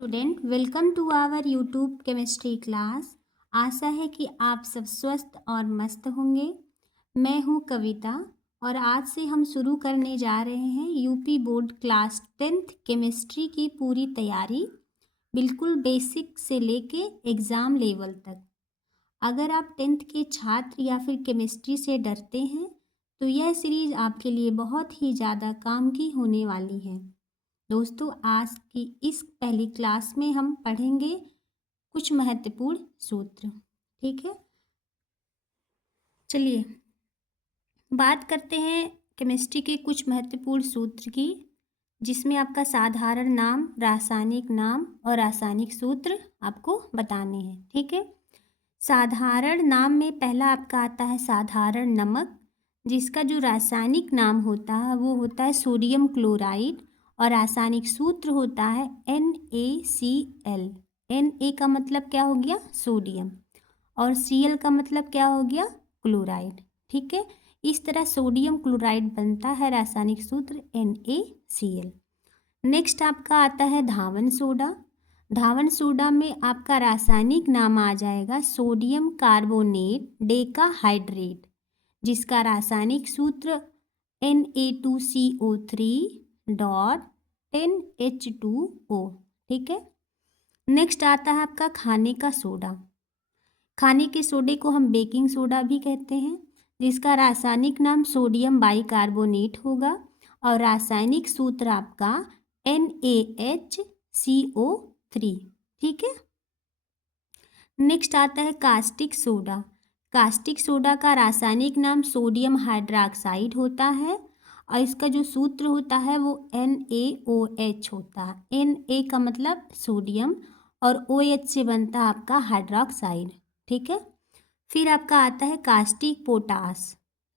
Student welcome to our YouTube chemistry class. आशा है कि आप सब स्वस्थ और मस्त होंगे। मैं हूं कविता और आज से हम शुरू करने जा रहे हैं UP board class 10th chemistry की पूरी तैयारी, बिल्कुल बेसिक से लेके एग्ज़ाम लेवल तक। अगर आप 10th के छात्र या फिर केमिस्ट्री से डरते हैं तो यह सीरीज़ आपके लिए बहुत ही ज़्यादा काम की होने वाली है। दोस्तों, आज की इस पहली क्लास में हम पढ़ेंगे कुछ महत्वपूर्ण सूत्र। ठीक है, चलिए बात करते हैं केमिस्ट्री के कुछ महत्वपूर्ण सूत्र की, जिसमें आपका साधारण नाम, रासायनिक नाम और रासायनिक सूत्र आपको बताने हैं। ठीक है, साधारण नाम में पहला आपका आता है साधारण नमक, जिसका जो रासायनिक नाम होता है वो होता है सोडियम क्लोराइड और रासायनिक सूत्र होता है NaCl। Na का मतलब क्या हो गया? सोडियम, और Cl का मतलब क्या हो गया? क्लोराइड। ठीक है, इस तरह सोडियम क्लोराइड बनता है रासायनिक सूत्र NaCl। नेक्स्ट आपका आता है धावन सोडा। धावन सोडा में आपका रासायनिक नाम आ जाएगा सोडियम कार्बोनेट डेकाहाइड्रेट, जिसका रासायनिक सूत्र Na2CO3 डॉट 10H2O। ठीक है, नेक्स्ट आता है आपका खाने का सोडा। खाने के सोडे को हम बेकिंग सोडा भी कहते हैं, जिसका रासायनिक नाम सोडियम बाइकार्बोनेट होगा और रासायनिक सूत्र आपका NaHCO3। ठीक है, नेक्स्ट आता है कास्टिक सोडा। कास्टिक सोडा का रासायनिक नाम सोडियम हाइड्रॉक्साइड होता है और इसका जो सूत्र होता है वो NaOH होता है। Na का मतलब सोडियम और OH से बनता है आपका हाइड्रॉक्साइड। ठीक है, फिर आपका आता है कास्टिक पोटास।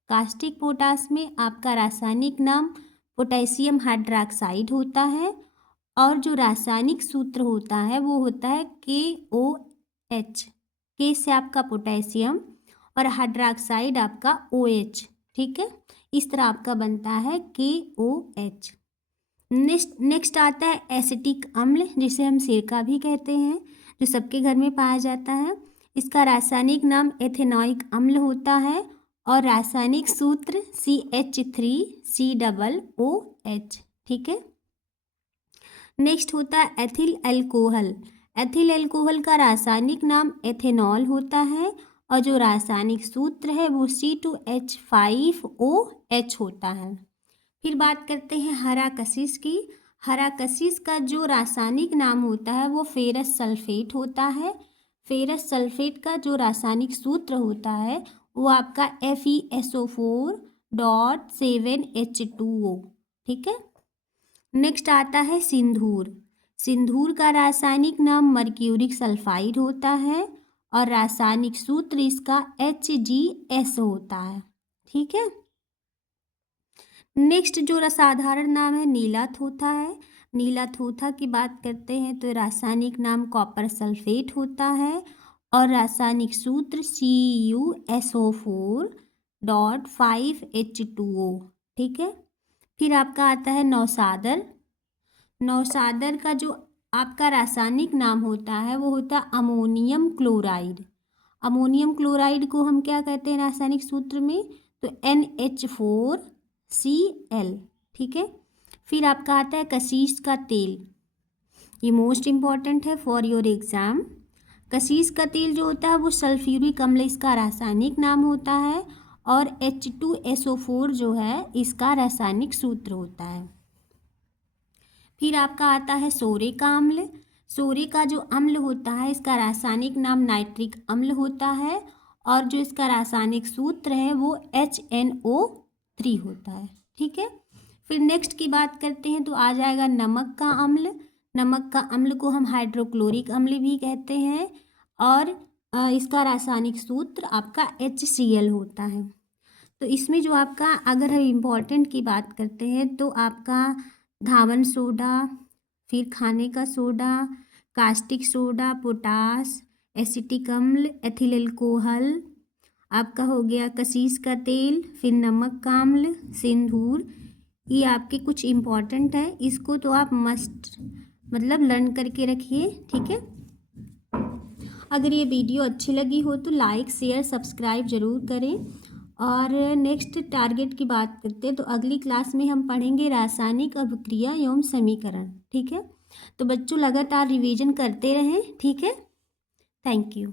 कास्टिक पोटास में आपका रासायनिक नाम पोटेशियम हाइड्रॉक्साइड होता है और जो रासायनिक सूत्र होता है वो होता है KOH। के से आपका पोटेशियम और हाइड्रॉक्साइड आपका OH। ठीक है, इस तरह आपका बनता है KOH। नेक्स्ट आता है एसिटिक अम्ल, जिसे हम सिरका भी कहते हैं, जो सबके घर में पाया जाता है। इसका रासायनिक नाम एथेनॉइक अम्ल होता है और रासायनिक सूत्र CH3COOH। ठीक है, नेक्स्ट होता है एथिल अल्कोहल। एथिल अल्कोहल का रासायनिक नाम एथेनॉल होता है और जो रासायनिक सूत्र है वो C2H5OH होता है। फिर बात करते हैं हरा कशिश की। हरा कशिश का जो रासायनिक नाम होता है वो फेरस सल्फेट होता है। फेरस सल्फेट का जो रासायनिक सूत्र होता है वो आपका FeSO4 डॉट 7H2O। ठीक है, नेक्स्ट आता है सिंदूर। सिंदूर का रासायनिक नाम मर्क्यूरिक सल्फाइड होता है और रासायनिक सूत्र इसका HgS होता है। ठीक है, नेक्स्ट जो साधारण नाम है नीला थोथा है। नीला थोथा की बात करते हैं तो रासायनिक नाम कॉपर सल्फेट होता है और रासायनिक सूत्र CuSO4 डॉट 5H2O। ठीक है, फिर आपका आता है नौसादर। नौसादर का जो आपका रासायनिक नाम होता है वो होता है अमोनियम क्लोराइड। अमोनियम क्लोराइड को हम क्या कहते हैं रासायनिक सूत्र में? तो NH4Cl। ठीक है, फिर आपका आता है कशीश का तेल। ये मोस्ट इम्पॉर्टेंट है फॉर योर एग्ज़ाम। कशीश का तेल जो होता है वो सल्फ्यूरिक अम्ल इसका रासायनिक नाम होता है और H2SO4 जो है इसका रासायनिक सूत्र होता है। फिर आपका आता है सोरे का अम्ल। सोरे का जो अम्ल होता है इसका रासायनिक नाम नाइट्रिक अम्ल होता है और जो इसका रासायनिक सूत्र है वो HNO3 होता है। ठीक है, फिर नेक्स्ट की बात करते हैं तो आ जाएगा नमक का अम्ल। नमक का अम्ल को हम हाइड्रोक्लोरिक अम्ल भी कहते हैं और इसका रासायनिक सूत्र आपका HCl होता है। तो इसमें जो आपका अगर हम इम्पोर्टेंट की बात करते हैं तो आपका धावन सोडा, फिर खाने का soda, caustic soda, potash, acetic अम्ल, एथिल अल्कोहल, आपका हो गया कशीश का तेल, फिर नमक का अम्ल, सिंदूर, ये आपके कुछ इम्पॉर्टेंट है। इसको तो आप मस्ट मतलब लर्न करके रखिए, ठीक है। अगर ये वीडियो अच्छी लगी हो तो लाइक शेयर सब्सक्राइब ज़रूर करें। और नेक्स्ट टारगेट की बात करते हैं तो अगली क्लास में हम पढ़ेंगे रासायनिक अभिक्रिया एवं समीकरण, ठीक है। तो बच्चों लगातार रिवीजन करते रहें, ठीक है। Thank you.